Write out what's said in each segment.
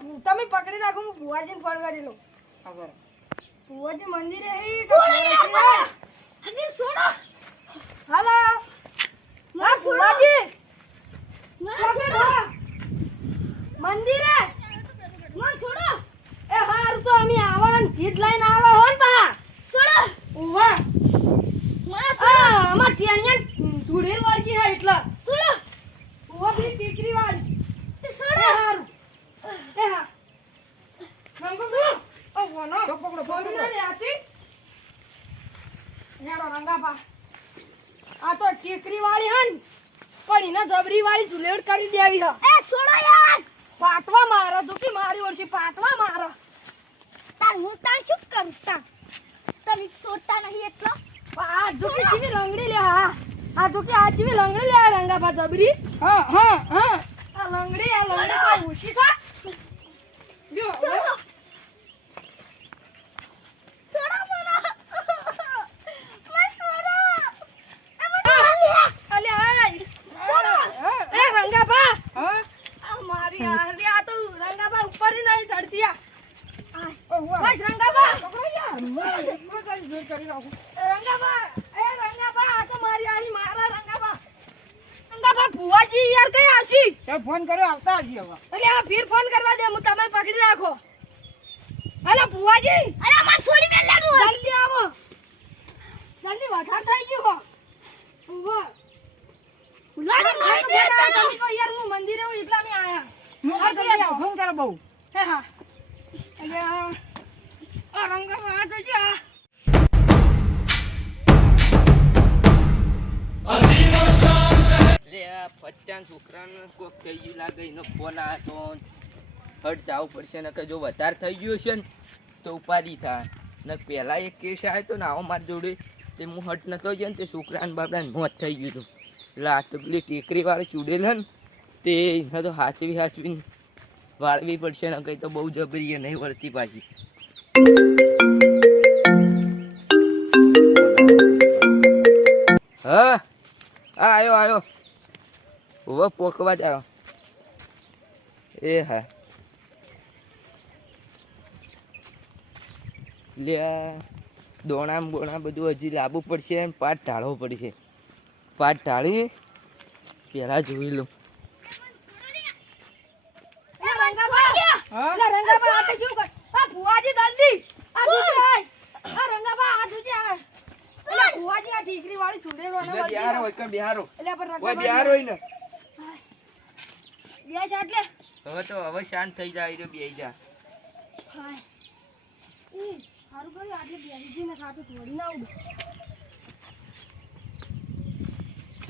તમે પકડી રાખો હું ભુવાજીને ફોન કરી લઉં. ખબર ભુવાજી મંદિરે હે અને છોડો હાલો હા ભુવાજી મંદિરે મન છોડો એ હાર તો અમે આવવાનું ગીત લઈને આવા હો ને પા છોડો ઉવા મને અમાર ટેણિયા ધૂળેલ વાળજી હે એટલે છોડો ઉવા પેલી ટીકરી વાળી છોડો હારું એ હા રંગો ઓ વનો તો પકડો, ફોની પકડો. ના રે આતી હેડો રંગાબા આ તો ટીકરી વાળી હન પણ એને જબરી વાળી ઝુલેડ કરી દેવી હ એ છોડો યાર પાટવા મારો તું કે મારી ઓરથી પાટવા મારો તાર હું તાર શું કરું તાર તમે છોડતા નહીં એટલો આ ઝુકી ચીવી લંગડી લે હા આ ઝુકી આ ચીવી લંગડી લે રંગાબા જબરી હા હા હા આ લંગડી કોઈ ઉશી છે જો છોડો છોડો મને મને છોડો અલે આય એ રંગાબા હા આ મારી આ તો રંગાબા ઉપર ही नहीं ચડતી આ ઓ વાહ બસ રંગાબા પકડો યાર મને કઈ જોર કરી નાખું રંગાબા આ તો મારી આની મારા રંગાબા ભુવાજી યાર કઈ આવશી તે ફોન કર્યો આવતા હજી હવે અલે આ ફીર ફોન કરવા દે હું તમે પકડી રાખો અલે ભુવાજી અરે મને છોડી મેલ લાગો જલ્દી આવો જલ્દી વઠાર થઈ ગયો હો ઉભો લાડો મારી દે તમે કો યાર હું મંદિરે હું એટલા મે આયા હું હા, કરી જલ્દી આવો. ફોન કરો બહુ હે હા અલે આ રંગાબા આ તો જા લે આ પચાસ છોકરાને કોક થઈ ગયું લાગે એનો ફોન આવ્યો તો હટ જવું પડશે ને કે જો વધારે થઈ ગયું છે ને તો ઉપાધિ થાય ને પહેલાં એક કેસ આવ્યો હતો ને આવો મારી જોડે તે હું હટ નતો ગયો ને તે છોકરાને બાપડાને મોત થઈ ગયું હતું એટલે આ તો પેલી ટેકરીવાળી ચૂડેલ ને તે એને તો હાચવીને વાળવી પડશે ને કંઈ તો બહુ જબરી નહીં વળતી પાછી હા આવ્યો હવે પોકવા જ આવ્યો એ હા લે દોણા બોણા બધું હજી લાવવું પડશે અને પાટ ઢાળવો પડશે પાટ ઢાળી પહેલાં જોઈ લઉં એ રંગાબા હા અલે રંગાબા આ તો શું કર આ ભુવાજી જલ્દી આ જોજે આય આ રંગાબા આ જોજે આય અલે ભુવાજી આ ઠીકરી વાળી ચૂડેલ વાળો એટલે બિહારો હોય કે બિહારો એટલે પર હોય રંગાબા બિહારો હોય ને બે છે એટલે હવે તો હવે શાંત થઈ જાય તો બેસી જા હાય હારું કર્યું આટલે બેસી ને ખાતું થોડી ના આવડું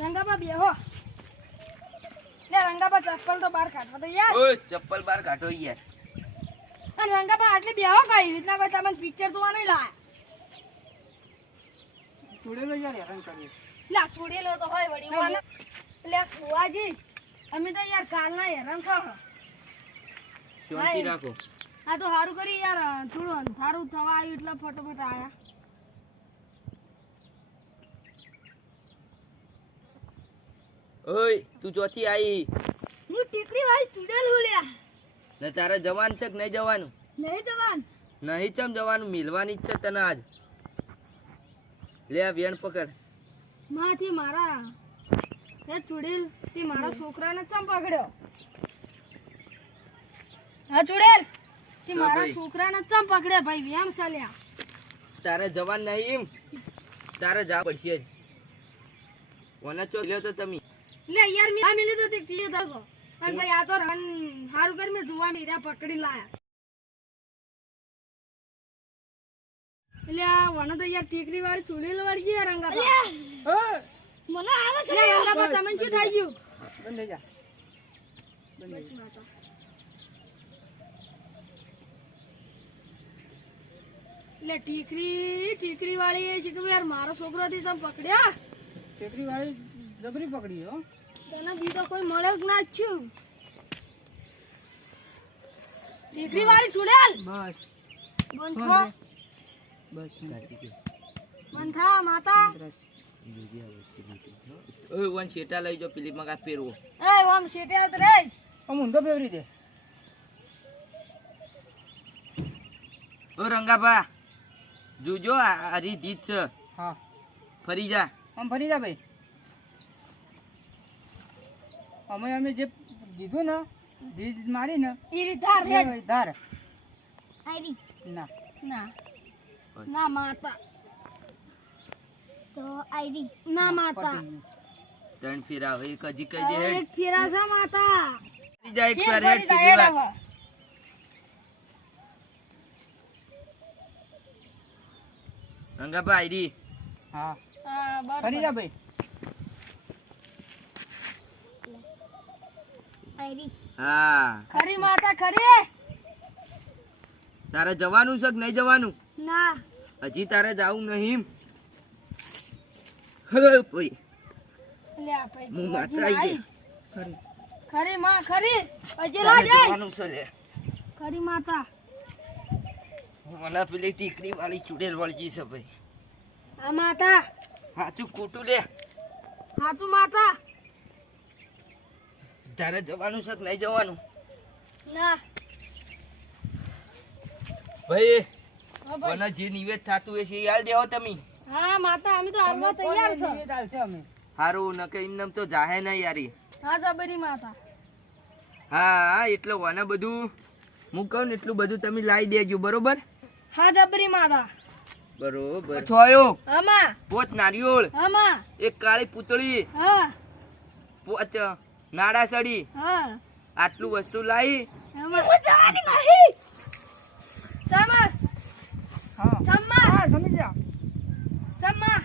રંગાબા બેહો લે રંગાબા ચપ્પલ તો બહાર કાઢવા તો યાર ઓય ચપ્પલ બાર કાઢો યાર અને રંગાબા આટલે બેહો કઈ રીતના કોઈ તમને પિક્ચર જોવા નહીં લાય ચૂડેલો યાર હેરાન કરીએ લા છોડેલો તો હોય વળી વાના લે ફુવાજી અમે તો યાર કાલના હેરાન થા શાંતિ રાખો આ તો સારું કરી યાર થોડું અંધારું થવા આવ્યું એટલે ફટોફટ આયા ઓય તું ચોથી આવી હું ટીકડી વાળી ચૂડેલ હોલ્યા ને તારે જવાનું છે કે નહીં જવાનું નહીં જવાન નહીં ચમ જવાનું મિલવાની જ છે તને આજ લે આ વેણ પકડ માથી મારા એ ચુડેલ તે મારા છોકરાને ચમ પકડ્યો હા ચુડેલ તે હા, મારા ભાઈ. છોકરાને ચમ પકડ્યા ભાઈ વેણ ચાલ્યા તારે જવાનું નહીં એમ તારે જવા પડશે જ ઓને ચો લ્યો તો તમે લે યાર મી મિલી તો તે ચીએ દસો અને ભાઈ આ તો રન હારું કરી મે જોવા મીરા પકડી લાયા એટલે આ વનો તો યાર ટીકરી વાળી ચુડેલ વાળી ગયા રંગાબા હા મને આવે છે લે રંગાબા તમને શું થઈ ગયું બંધ થઈ જા બસ માતા લે ટીકરી વાળી છે કે યાર મારો છોકરો થી તમે પકડ્યા ટેકરી વાળી જબરી પકડી હો તને બીજો કોઈ મળ્યો જ ના છું ટીકરી વાળી ચુડેલ બસ બંધ થા બસ બંધ થા માતા ઓય વન શેટા લઈ જો પેલી મગા પહેરવો એ ઓમ શેટે આવત રે આમ ઊંધો ફેવરી દે ઓ રંગાભા જોજો આ રીત છે હા ફરી જા આમ ફરી જા ભાઈ અમે જે કીધું ને જીત મારી ને ઈ રીત ધાર હેડ. એ ધાર આયરી ના ના ના માતા તો આયરી ના માતા પટી ગયું. ત્રણ ફેરા હવે એક હજી કહી દે હવે હેડ એક ફેરા છે માતા ફરી જા એક ફેર વાર હેડ ફરી જા, સીધી હેડ વાત હવે. રંગાભા આયરી હા હા બરોબર. ફરી જા ભાઈ આયરી હા ખરી માતા ખરી તારે જવાનું છે કે નહીં જવાનું ના હજી તારે જાવું નહીં હવે ભાઈ લે આ ભાઈ હું માતા ભુવાજી આઈ આઈ. ગઈ ખરી માં ખરી હજી તારે લાજ આઈ. જવાનું છે લે ખરી માતા મને પેલી ટીકરી વાળી ચૂડેલ વળગી છે ભાઈ આ માતા સાચું ખોટું લે હાચું માતા તારે જવાનું છે કે નહીં જવાનું ના ભાઈ હા ભાઈ. મને જે નિવેદ થતું હોય છે એ હાલ દેવો તમે હા માતા અમે તો હાલમાં તૈયાર છે નિવેદ હાલશે અમે હારું નકે એમને તો જાહે નહીં યારી હા જબરી માતા હા એટલે વાને બધું હું કહું ને એટલું બધું તમે લાવી દેજો બરોબર હા જબરી માતા બરોબર છોયો હમા પોચ નારિયોળ હમા એક કાળી પૂતળી હા પોચ નાડા સડી હા આટલું વસ્તુ લાવી હમા જવાની નહીં સમા હા સમા હા સમજી જા સમા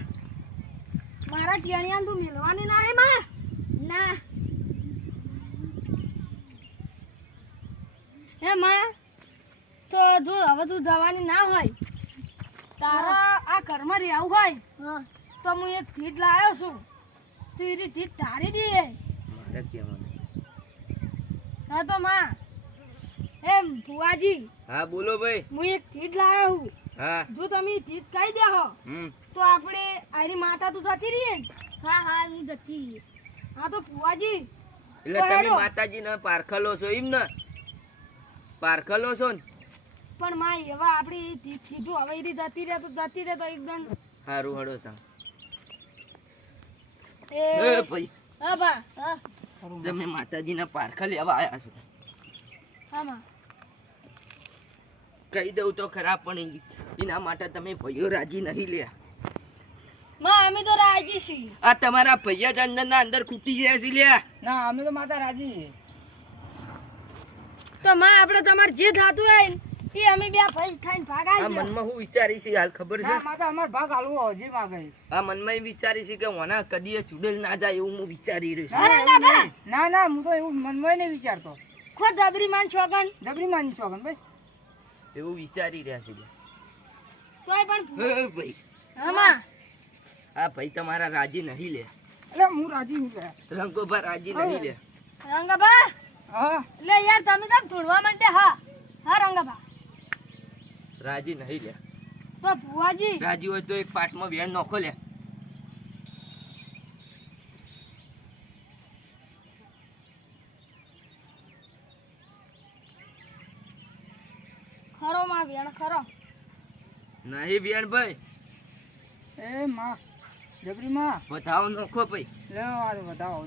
મારા ટિયાણિયા તું મિલવાની ના હે માં ના હે માં તો જો હવે તું જવાની ના હોય તારા આ ઘરમાં રહેવું હોય હા તો હું એક ધીટ લાવ્યો છું તું એની ધીટ ધારી દઈએ મારે કહેવાનું હા તો માં એમ ભુવાજી હા બોલો ભાઈ હું એક ધીટ લાવ્યો છું હા જો તમે ધીટ કહી દેહો તો આપણે આની માતા તું જતી રહીએ ને હા હા હું જતી રહી. હા તો ભુવાજી એટલે તમે બરાબર. માતાજી ને પારખલો છો એમ ને પારખલો છો ને પણ માં એવા આપણી ધીટ કીધું હવે એની જતી રહે તો એકદમ સારું હડો તા એ ભાઈ હા બા હા તમે માતાજી ના પારખા લેવા આવ્યા છો હા માં કહી દઉં તો ખરા પણ એના માટે તમે ભાઈઓ રાજી નહીં લે માં અમે તો રાજી છીએ આ તમારા ભૈયા જ અંદર ના અંદર ખૂટી ગયા છે લ્યા ના અમે તો માતા રાજી છીએ. તો માં આપણે તમારે જે થતું હોય ને એ અમે બે ભાઈ થઈને ભાગ આ આવી મનમાં હું વિચારી છે હાલ ખબર છે ના માતા અમાર ભાગ હાલવો હજી માગે આ મનમાં એ વિચારી છે કે મને કદી એ ચૂડેલ ના જાય એવું હું વિચારી રહ્યો છું ના ના હું તો એવું મનમાં નહીં વિચારતો ખો જબરી માન છોકન જબરી માની છોકન ભાઈ એવું વિચારી રહ્યા છે લ્યા. તોય પણ ભાઈ હમા આ ભાઈ તમારા રાજી નહીં લે એટલે હું રાજી નહીં ગયા રંગોભા રાજી નહીં લે રંગાબા હા લે યાર તમે તો ધૂળવા માંડે હા હા રંગાબા રાજી નહીં લે તો ભુવાજી રાજી હોય તો એક પાટમાં વેણ નોખો લે ખરો માં વેણ ખરો નહીં વેણ ભાઈ એ માં જબરી માં વધાવો નોખો ભાઈ લે આ બતાવો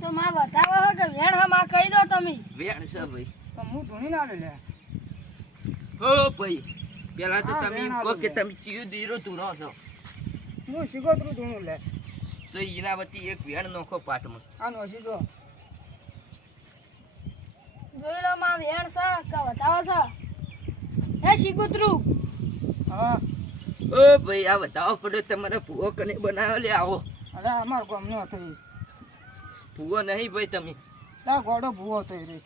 તો માં બતાવો હો કે વેણ હા માં કહી દો તમે વેણ છે ભાઈ તો હું ધૂણી ના લે હો ભાઈ પેલા તો હા, તમે વેણ એમ કહો આલું કે લે. તમે ચિયું દીરો તુરો છો હું શીખોતરું ધૂણું લે તો એના વતી એક વેણ નોખો પાટમાં આનો હજી જો જોઈ લો માં વેણ છે કે બતાવો છો હે શીકુતરું હા ઓ ભાઈ આ બતાવો પડે તમારે ભૂવો કને બનાવ્યો લે આવો અરે અમાર ગામનો હતો એ ભૂવો નહીં ભાઈ તમે તા ગોડો ભૂવો હતો એ રે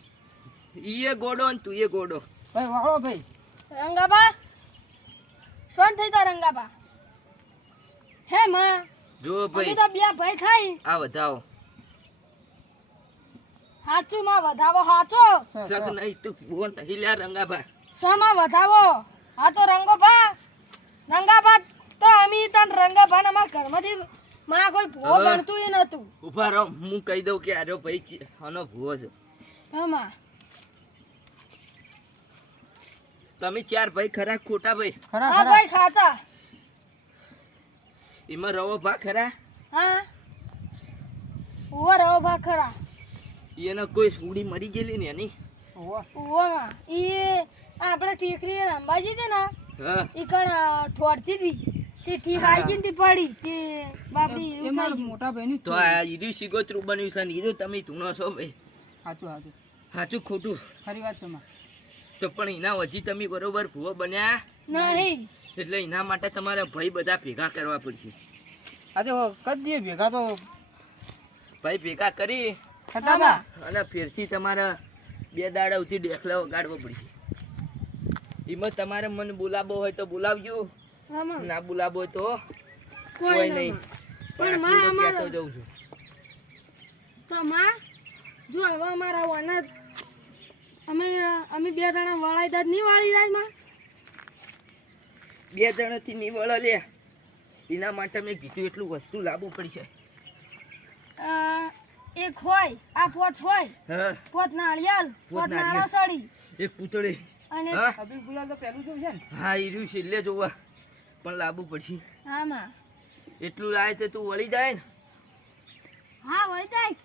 ઈએ ગોડો ને તું એ ગોડો ભાઈ વાળો ભાઈ રંગાબા શોન થઈ તો રંગાબા હે માં જો અમે ભાઈ તો બે ભાઈ ખાઈ આ વધાવો હાચું માં વધાવો હાચો શક નહીં તું ભૂવો નહીં લ્યા રંગાભા શમાં વધાવો હા તો રંગોભા રંગાભા તો અમે તન રંગાભા અમારા ઘરમાંથી માં કોઈ ભૂવો હવે? ગણતું ય નતું. ઉભા રહો, હું કહી દઉં કે આરો ભાઈ આનો ભૂવો છે. હા માં. તમે ચાર ભાઈ ખરા કે ખોટા ભાઈ? ખરા હા ખરા ભાઈ ખાચા. એમાં રવો ભા ખરા? હા ઉવા રહો ભા ખરા. એને કોઈ સુડી મરી ગયેલી ને એની? ઓહો. ઉવામાં ઈ આપણે ટીકરી રંબાજી હતી ને હા ઈ કણ થોડતી હતી તે ઠી હાઈ ગઈ ને તે પડી તે બાપડી એ એવું મારા થઈ ગયું. મોટા ભાઈની જ તો આ હીરું સિગોતરું બન્યું છે ને હીરું તમે ધૂણો છો ભાઈ. સાચું સાચું સાચું ખોટું? ખરી વાત છે માં. તો પણ એના હજી તમે બરોબર ભૂવો બન્યા નહીં એટલે એના માટે તમારે ભાઈ બધા ભેગા કરવા પડશે. આજે કદ દઈએ ભેગા તો ભાઈ ભેગા કરી ખટામાં અને ફેરથી તમારે 2 દાડા સુધી ડેખલા વગાડવો પડશે. એમાં તમારે મને બોલાવવો હોય તો બોલાવજો, આમાં ના બોલાવવો હોય તો કોઈ કોઈ નહીં. નહીં. પણ પણ માં આટલું તો અમારે કહેતો જઉં છું. તો માં જો હવે અમારા વાના અમે 2 જણા વળાઈ દાદ નહીં વાળી જાય માં. 2 જણાથી નહીં વળે લે. એના માટે મેં કીધું એટલું વસ્તુ લાવવું પડશે. એક હોય આ પોત હોય હા પોત નાળિયેર પોત પોત નાળિયેર. નાળા સળી એક પૂતળી. અને હા અભી ગુલાલ તો પહેલું શું છે ને હા હીરું છેલ્લે જોવા પણ લાવવું પડશે. હા માં. એટલું લાવે તો તું વળી જાય ને હા વળી જાય.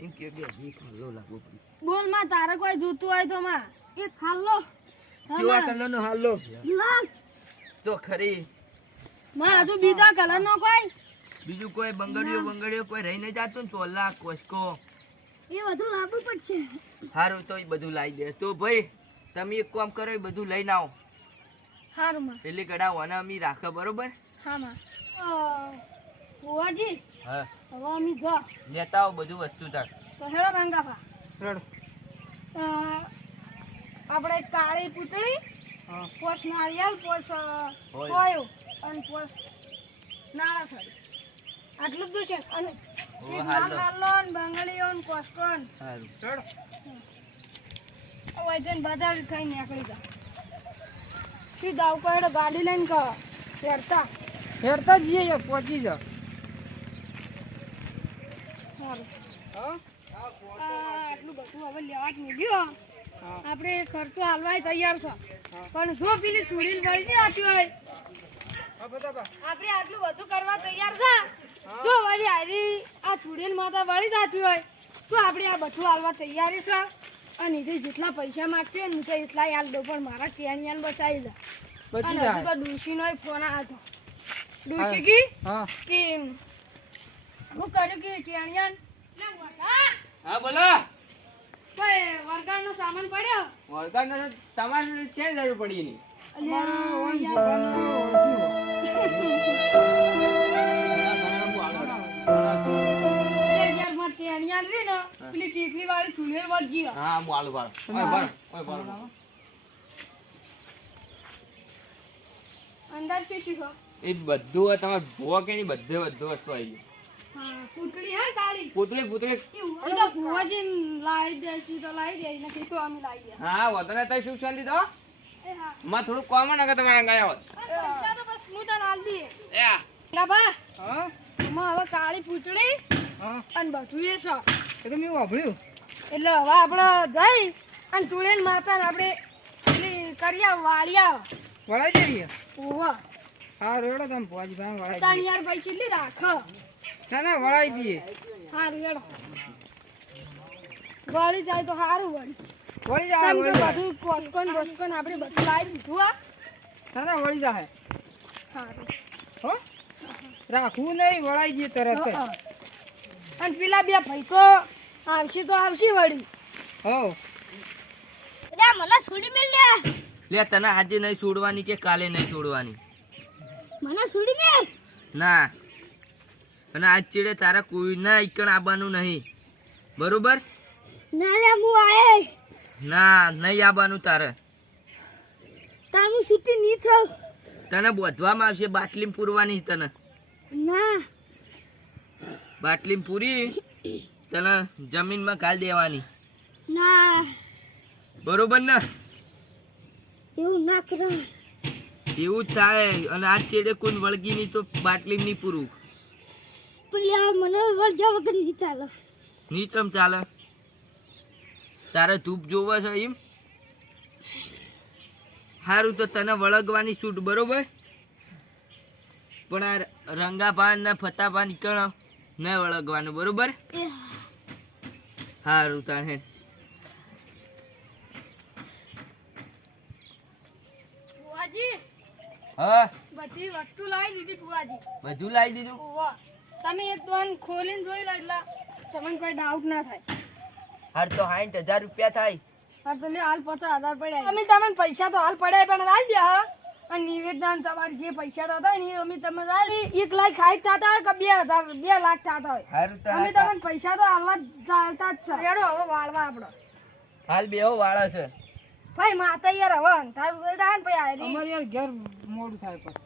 એમ કે બે ખાલો લાવવો પડશે. બોલ માં તારે કોઈ જોતું હોય તો માં એક ખાલ્લો. હા, કેવા માં. કલરનો હાલો લાલ. તો ખરી માં હજુ બીજા કલર નો કોઈ બીજું કોઈ બંગડીઓ કોઈ રહી નહીં જાતું ને તોલા કોસકો એ બધું લાવવું પડશે. સારું તો એ બધું લાવી દે. તો ભાઈ તમે એક કામ કરો એ બધું લઈને આવો સારું માં. એટલે ગડા વાના અમે રાખે બરોબર. હા માં. બુવાજી હા હવે અમે જો લેતા આવો બધું વસ્તુ તાર. તો હેડો રંગાભા. રડો. આપણે કાળી પૂતળી હા પોસ નારિયેળ પોસ હોય. કોયો અને પોસ નાળા સાડી આટલું જ છે. અને ઓ, એક હાલો. નાલો ને બંગડીઓ ને કોસ્કો ને સારું રડો. હવે જઈને બજાર થઈને નીકળી જા. સીધા આવું કોઈ ગાડી લઈને કહો ફેરતા. ફેરતા જઈએ યાર પહોંચી જાઓ. સારું. હા આટલું બધું હવે લેવા જ નહીં ગયો. હા આપણે ખર્ચો હાલવાય તૈયાર છો. હા. પણ જો પેલી ચૂડીલ વળી નહીં આવતી હોય હા બધા બા. આપણે આટલું બધું કરવા તૈયાર છે. હા. જો વળી હારી આ ચૂડીલ માતા વળી જતી હોય તો આપણે આ બધું હાલવા તૈયારી છે. અને તે જેટલા પૈસા માંગતી હોય ને હું તો એટલા હાલ દઉં પણ મારા ટેનિયાન બચાવી દે. બચી અને જાય. હજુ તો ડૂસીનો ફોન આવ્યો હતો. ડૂસી કી હા કે હું કર્યું કે ટેનિયાન લે વટા હા બોલો. કોઈ વરગાડનો સામાન પડ્યો. વળગાડ તમારે ક્યાં જરૂર પડી એની? અમારું ઓન અલ્યા, યાર મારે ટેનિયાન રહી ને પેલી ટીકલી વાળી ચૂડીલ વળગી હોય. હા બોલ બોલ. અંદર શીશી છો. એ બધું તમારે ભૂવા કે નહીં બધે વસ્તુ આવી ગયું. હા પૂતળી હે કાળી. પૂતળી એ તો ભુવાજી લાવી દે તો લાવી દે નથી તો અમે લાવી દે. હા વધને તઈ સુખ શાંતિ તો એ હા માં થોડું કોમન અગર તમારે અંગાયા હોત. પૈસા તો બસ હું તને આલ દઈએ. એ લા બા હા એમાં હવે કાળી પૂતળી હા અને બધું એ છે. એ તો મેં વાપર્યું. એટલે હવે આપણે જઈ અને ચૂડેલ માતા આપણે પેલી કર્યા વાળ્યા વળાઈ જઈએ. ઓવા હા રેડો તમે પહોંચી ભાઈ વળાઈ તાણ દઈએ. યાર ભાઈ કેટલી રાખ. ના ના વળાઈ દઈએ. હા રેડો વળી જાય તો સારું વળી. વળી જાય કેમ કે વળી જાય. બધું કોસ્કોન બોસ્કોન આપણે બધું લાવી દીધું હા. ના ના વળી જાય. સારું. હો રાખવું નહીં વળાઈ દઈએ તરત જ. હા. અને પેલા બે ભાઈ તો આવશે વળી. હો લે મને છોડી મેલ લે. લે તને આજે નહીં છોડવાની કે કાલે નહીં છોડવાની? મને છોડી મેલ. ના અને આજ ચેડે તારા કોઈના ઈકણ આવવાનું નહીં બરોબર. ના લે હું આયે. ના નહીં આવવાનું તારે. તાર હું છૂટી નહીં થાવ. તને બોધવામાં આવશે. બાટલીમાં પૂરવાની તને. ના બાટલીમાં પૂરી તને જમીનમાં ગાળ દેવાની ના બરોબર ને? એવું ના કરો. એવું જ થાય. અને આજ ચેડે કોઈ વળગી નહીં તો બાટલીમાં નહીં પૂરું. પેલા મને વળજા વગર નહીં ચાલે. નીચમ ચાલે તારે ધૂપ જોવે છે એમ સારું તો તને વળગવાની છૂટ બરોબર પણ આ રંગાભાન ને ફતાભાન નીકળ ન વળગવાનું બરોબર એ સારું તારે ફુવાજી હા બધી વસ્તુ લાવી દીધી ફુવાજી. બધું લાવી દીધું ઓવા તમે એક દોન ખોલીને જોઈ લો એટલે તમને કોઈ ડાઉટ ના થાય. હાર તો 60,000 રૂપિયા થાય હા તો લે હાલ 50,000 પડ્યા. અમે તમને પૈસા તો હાલ પડ્યા પણ લાવી દે હા. અને નિવેદન તમારે જે પૈસા થતા હોય ને એ અમે તમે લાવી 1,60,000 થતા હોય કે 2,000 2 લાખ થતા હોય સારું તો અમે તમને પૈસા તો હાલવા ચાલતા જ છે. હેડો હવે વાળવા આપણો હાલ બેહો વાળા છે ભાઈ માતા યાર હવે અંધારું થઈ જાય ને પછી આયરી. અમારે યાર ઘેર મોડું થાય પછી.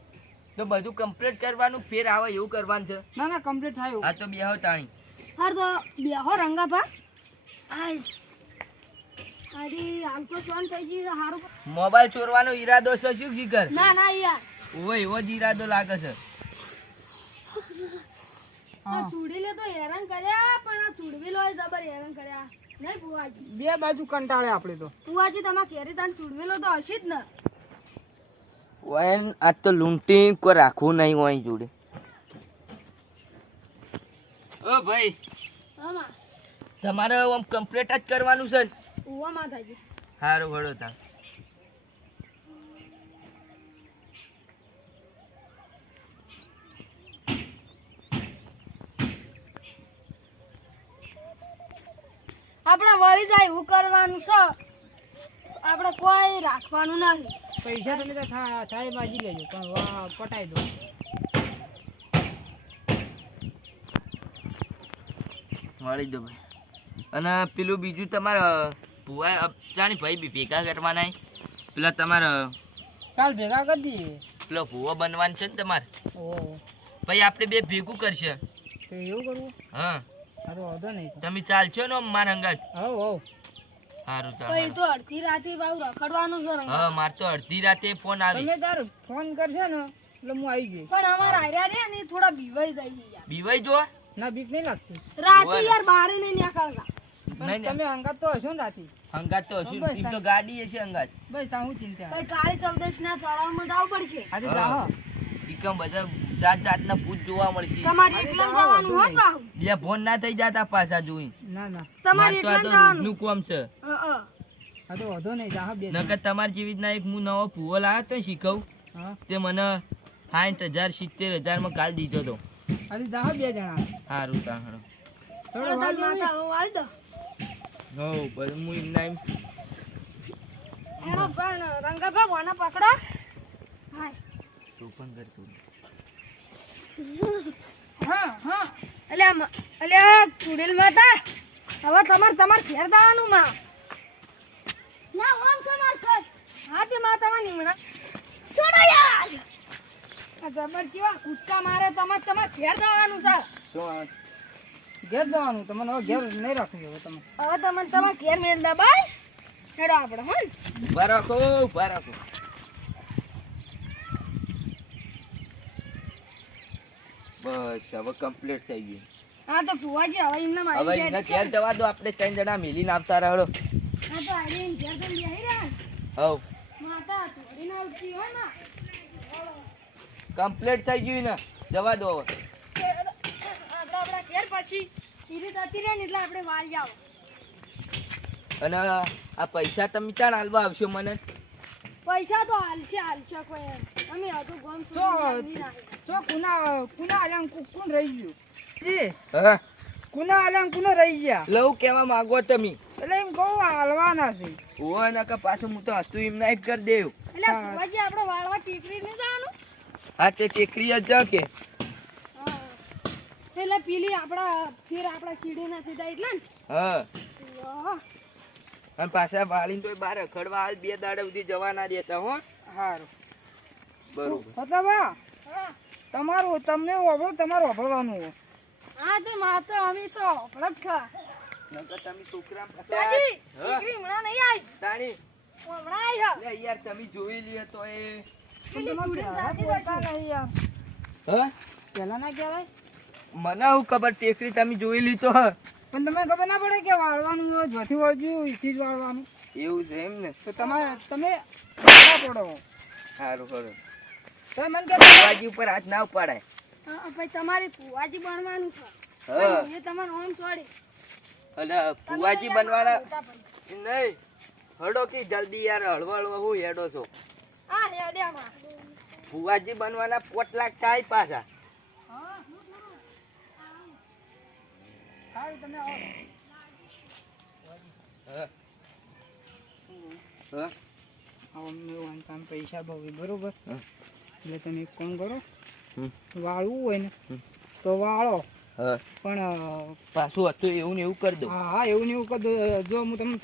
તો બધું કમ્પ્લીટ કરવાનું ફેર આવે એવું કરવાનું છે ના ના કમ્પ્લીટ થાય આ તો બેહો તાણી હાર તો બેહો રંગાભા. હાય અરે હાલ તો સોન થઈ ગઈ છે હારું. મોબાઈલ ચોરવાનો ઈરાદો છે શું જીગર ના ના યાર ઓય એવો જ ઈરાદો લાગે છે આ ચૂડીલે તો હેરાન કર્યા પણ આ ચૂડવેલો જબર હેરાન કર્યા નહીં ફુવાજી. બે બાજુ કંટાળે આપણે તો. ફુવાજી તમારા ઘેરે તાન ચૂડવેલો તો હશે જ ને. ઓય આ તો લૂંટી કોઈ રાખવું નહીં હોય જોડે ઓ ભાઈ આમાં તમારે આમ કમ્પ્લીટ જ કરવાનું છે ને ઉવા માતાજી. સારું વળો તા આપણે વળી જાય એવું કરવાનું છે. આપણે કોઈ રાખવાનું નહીં. પૈસા તમે તો થાય બાજી લેજો પણ પટાઈ દો. મળી દો ભાઈ અને પેલું બીજું તમારે ભુવા જાણી ભાઈ બી ભેગા કરવાના હે. પેલા તમારે કાલ ભેગા કરી દઈએ. પેલો ભુવો બનવાનું છે ને તમારે ઓહો ભાઈ આપણે બે ભેગું કરશે તો એવું કરવું. હા સારું વાંધો નહીં. તમે ચાલશો ને મારા અંગાજ હવ હવ સારું પછી તો અડધી રાતે બાવ રખડવાનું છે રંગા. હા મારે તો અડધી રાતે ફોન આવી તમે તાર ફોન કરશે ને એટલે હું આવી જઈશ. પણ અમારા આર્યા રે ને થોડા બીવાઈ જાય છે યાર. બીવાઈ જો ના બીક નહીં લાગતી. રાતે યાર બારે નહીં નીકળતા. પણ તમે અંગાત તો હશો ને રાતી. અંગાજ તો હશું ટીમ તો ગાડી હશે અંગાજ બસ તા હું ચિંતા. પછી કાળી ચૌદશ ના તળાવમાં જવું પડશે. આજે જાઓ. ઈકમ બધા જાત જાતના ભૂત જોવા મળશે તમારે એકલા જવાનું હોય બાહુ. બે ફોન ના થઈ જતા પાછા જોઈ ના ના તમારે મારે તો આ એકલા તો જવાનું. રોજનું કામ છે આ તો વાંધો નહીં. જાઓ બે. નકર તમારી જેવી રીતના એક હું નવો ભૂવો લાવ્યો તો શીખવું હા તે મને 60,000 70,000 માં કાલ દીધો તો આજે જાઓ બે જણા. સારું તાહણો થોડો તાર વાંધો માથા હવે વાળી દો. હો પણ હું એમના એમ એનો પણ રંગાભા વાના પકડો. હાય. તું પણ કરતું હા હા અલ્યા ચૂડેલ માતા હવે તમારે ઘેર જવાનું માં. ના ઓમ સમાર કર. હા તે માતામાં નીમડા છોડો યાર. આ જબર જેવા કૂદકા મારે તમારે ઘેર જવાનું છે. શું ઘેર જવાનું. તમને હવે ઘેર નહીં રાખવું હવે તમે. હવે તમારે ઘેર મેલ દબાઈ હેડો આપણે હો ને. બરાકો બરાકો બસ હવે કમ્પ્લીટ થઈ ગયું હા તો ફુવાજી હવે એમને હવે મારી એને ઘેર જવા દો આપણે 3 જણા મિલીને આવતા રહો હા તો આઈને ઘેર તો બેહી રહ્યા ને. હવ માતા થોડીને આવતી હોય ને કમ્પ્લીટ થઈ ગયું ને જવા દો હવે આપણા ઘેર પછી ઈરી જતી રહે ને એટલે આપણે વાળી આવો. અને આ પૈસા તમે ચાણ હાલવા આવશો મને પૈસા તો હાલશે કોઈ એમ. અમે હજુ ગમ તો તો કુના આલમ કોણ રહી ગયું. જી હા કુના આલમ કુના રહી ગયા. લઉં કેવા માંગો તમે એટલે એમ કહું હાલવાના છે. ઓ નકા પાછું હું તો હસતું એમ નાઈટ કરી દેવ એટલે ફુવાજી આપણે વાળવા ટીકરી નહીં જવાનું. હા તે ટેકરી જ જા કે હા એટલે પેલી આપણા ચીડી નથી જાય એટલે ને. હા વાહ. અને પાછા વાળીને તો બહાર રખડવા હાલ 2 દાડા સુધી જવા ના દેતા હો સારું બરોબર મતલબ હા તમારું તમને વાપરો તમારું વાપરવાનું હોય. હા તે માતો અમે તો અપલક છે. નકર તમે છોકરા ફુવાજી હા. ટીકરી હમણાં નહીં આવી. તાણી હમણાં આવી છે. લે યાર તમે જોઈ લ્યો તો એ પેલી ચૂડી પહેલા જાતી બોલતા જશે. નહીં યાર. હા પહેલા ના કહેવાય. મને હું ખબર ટેકરી તમે જોઈ લીધો હ પણ તમને ખબર ના પડે કે વાળવાનું હોય, જોથી વાળજું એથી જ વાળવાનું. એવું છે એમ ને. તો તમે વાળવા પડો. સારું ખરું. તમે મને કહો ફુવાજી ઉપર હાથ ના ઉપાડાય. પછી તમારી ફુવાજી બનવાનું છે. હા એ તમારું ઓમ છોડી. અને ફુવાજી બનવાના નહીં. હડો કે જલ્દી યાર, હળવો હળવો હું હેડો છો. હા હેડ્યામાં. ફુવાજી બનવાના 5 લાખ થાય પાછા. સારું તમે આવો. હા હા અમને વાંચવાનું પૈસા બહુ બરોબર. હા. એટલે તમે એક કામ કરો, હમ. વાળવું હોય ને તો વાળો, હા પણ પાછું હતું એવું ને એવું કરી દો. હા એવું ને એવું કરી દો. જો હું તમને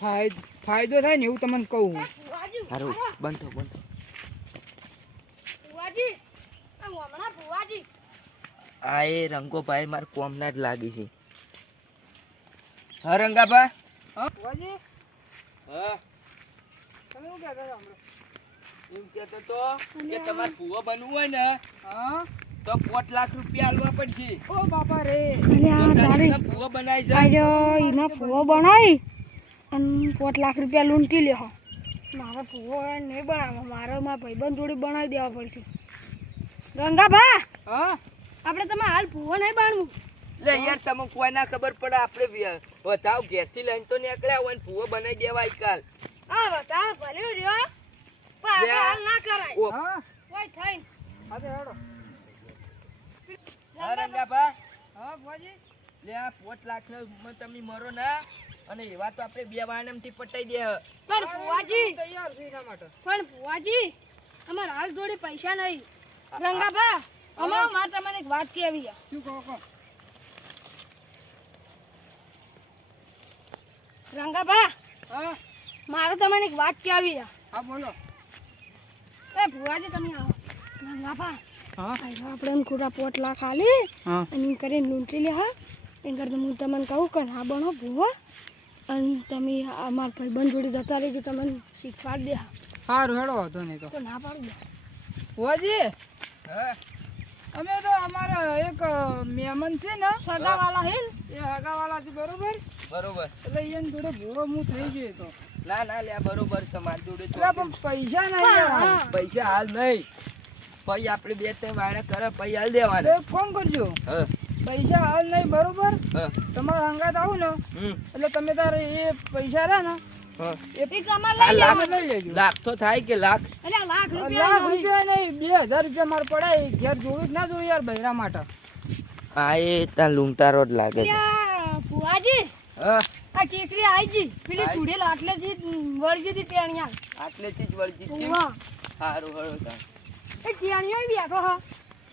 ફાયદો થાય ને એવું તમને કહું હું. ફુવાજી સારું બંધો બંધો. ફુવાજી હમણાં ફુવાજી આ એ રંગોભાઈ મારે કોમના જ લાગી છે. હા રંગાભા. હા ભુવાજી, હા તમે શું કહેતા હતા હમણાં? એમ કહેતો તો કે તમારે ભૂવો બનવું હોય ને હા તો 5 લાખ રૂપિયા આલવા પડશે. ઓ બાપા રે. ભૂવો બનાવી છે. એના ફુવો બનાવી અને 5 લાખ રૂપિયા લૂંટી લ્યો. મારો ફુવો નહીં બનાવો, મારે મારા ભાઈબંધ જોડે બનાવી દેવા પડશે. ગંગાભા હા આપણે તમે હાલ ફુવો નહીં બાણવું. લે યાર તમે કોઈ ના ખબર પડે, આપણે વધાવ ઘેરથી લઈને તો નીકળ્યા હોય ને ભૂવો બનાવી દેવાય કાલ. હા બતા ભલે રહ્યો પણ આપણે હાલ ના કરાય. ઓ, હા કોઈ થઈ હા તો હેડો. હા રંગાભા. હા ભુવાજી, લે આ 5 લાખ માં તમે મરો ના, અને એવા તો આપણે 2 વાણમથી પટાઈ દે. પણ ફુવાજી તૈયાર છું એના માટે. પણ ફુવાજી અમારે હાલ જોડે પૈસા નહીં. રંગાભા અમારે મારે તમને એક વાત કહેવી છે. શું કહો કહો. રંગાભા હા મારે તમને એક વાત કહેવી છે. હા બોલો. એ ફુવાજી તમે આવો. રંગાભા હા આપણે ખોટા 5 લાખ આલી હા અને કરીને લૂંટી લે. હા એ કરતા હું તમને કહું કે હા બનો ભૂવો અને તમે અમારા ભાઈબંધ જોડે જતા રહેજો, તમને શીખવાડી દે. સારું હેડો હતો નહીં તો. તો ના પાડી દે. ભુવાજી, હા અમે તો અમારા એક મહેમાન છે ને, સગાવાલા હે ને? એ હગાવાલા છે બરોબર. બરોબર. એટલે એને જોડે ભૂવો હું થઈ ગયો તો. ના ના લે બરોબર છે મારી જોડે તો. એટલે પણ પૈસા નહીં યાર. હા. પૈસા હાલ નહીં, પછી આપણે 2-3 વાણા કરે પછી હાલ એટલે દેવાના. એક કામ કરજો, હા પૈસા હાલ નહીં બરોબર. હા તમારા અંગાત આવું ને હમ એટલે તમે તારે એ પૈસા રહ્યા ને હા. એ તમારે આ લઈ લાખ લેવાના. લઈ લેજો. લાખ તો થાય કે લાખ? એટલે લાખ લાખ રૂપિયા નહીં. રૂપિયા નહીં, 2000 રૂપિયા મારે પડાય. ઘેર જોવી જ ના જોવી યાર બૈરા માટે. આ એ ત્યાં લૂંટારો જ લાગે છે. ત્યાં ફુવાજી હા આ ચીકરી આઈ જી પેલી આઈ. ચૂડેલ આટલેથી વળગી હતી ટેણિયા. આટલેથી જ વળજી છે. વાહ સારું હળો તાર. એ ટેણિયો બેઠો હા.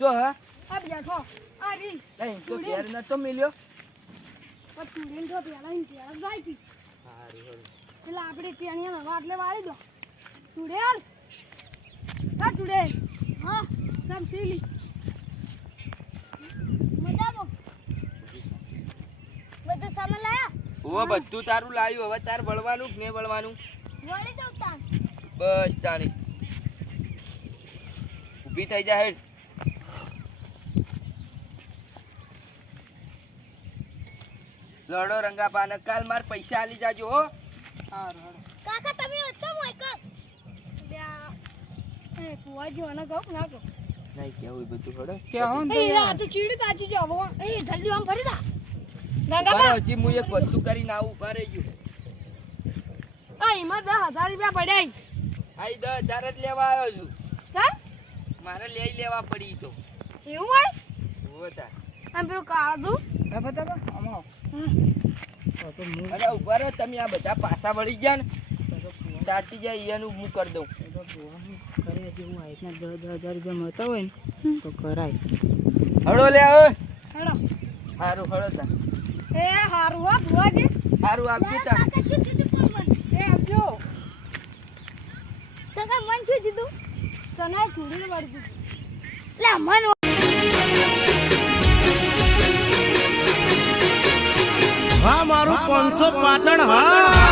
જો હા આ બેઠો આ રી નહીં તો ઘેર નતો મિલ્યો. પણ ચૂડેલ તો પેલા ને ત્યાં જાય હતી. સારું હળો. એટલે આપણે ટેણિયા નવા આટલે વાળી દો. ચૂડેલ હા ચૂડેલ હા તમ સીલી મજામાં બધું સામાન લાયા. હવે બધું તારું લાવ્યું, હવે તાર વળવાનું કે નહીં વળવાનું? વળી દઉં તાન. બસ તાણી ઊભી થઈ જા હેડ. લડો રંગાપા ને કાલ માર પૈસા આલી જાજો હો. સારું હેડો. કાકા તમે ઓછો મોય કર. એ ફુવાજી મને કહું ના કહું. નહીં કેવું બધું હડો. કે હું એ આ તો ચીડી તાચી જો હવે એ જલ્દી આમ ફરી જા. બરાબર, રંગાબા હજી હું એક વસ્તુ કરીને આવું, ઉભા રહી ગયું. આ એમાં 10,000 રૂપિયા પડ્યા. આ 10,000 જ લેવા આવ્યો છું. ચા મારે લઈ લેવા પડી ઈ તો. એવું હોય હોવે તાર. આમ પેલું કાળું હા બતાવો આમાં. તો તો હું અરે ઉભા રહો તમે, આ બધા પાછા વળી ગયા ને તો ભુવા દાટી જાય એનું હું કરી દઉં. તો ભુવા હું કરે જેવું આ રીતના 10,000 રૂપિયા મળતા હોય ને તો કરાય. હળો લે ઓય. હેડો. સારું હળો તાર. એ હારું હો ફુવાજી. સારું આપજો તાર. શું કીધું પણ મને એ આપજો. કાકા મન શું કીધું તને ચૂડીને વળગી લે મન હા મારું 500 પાટણ હા.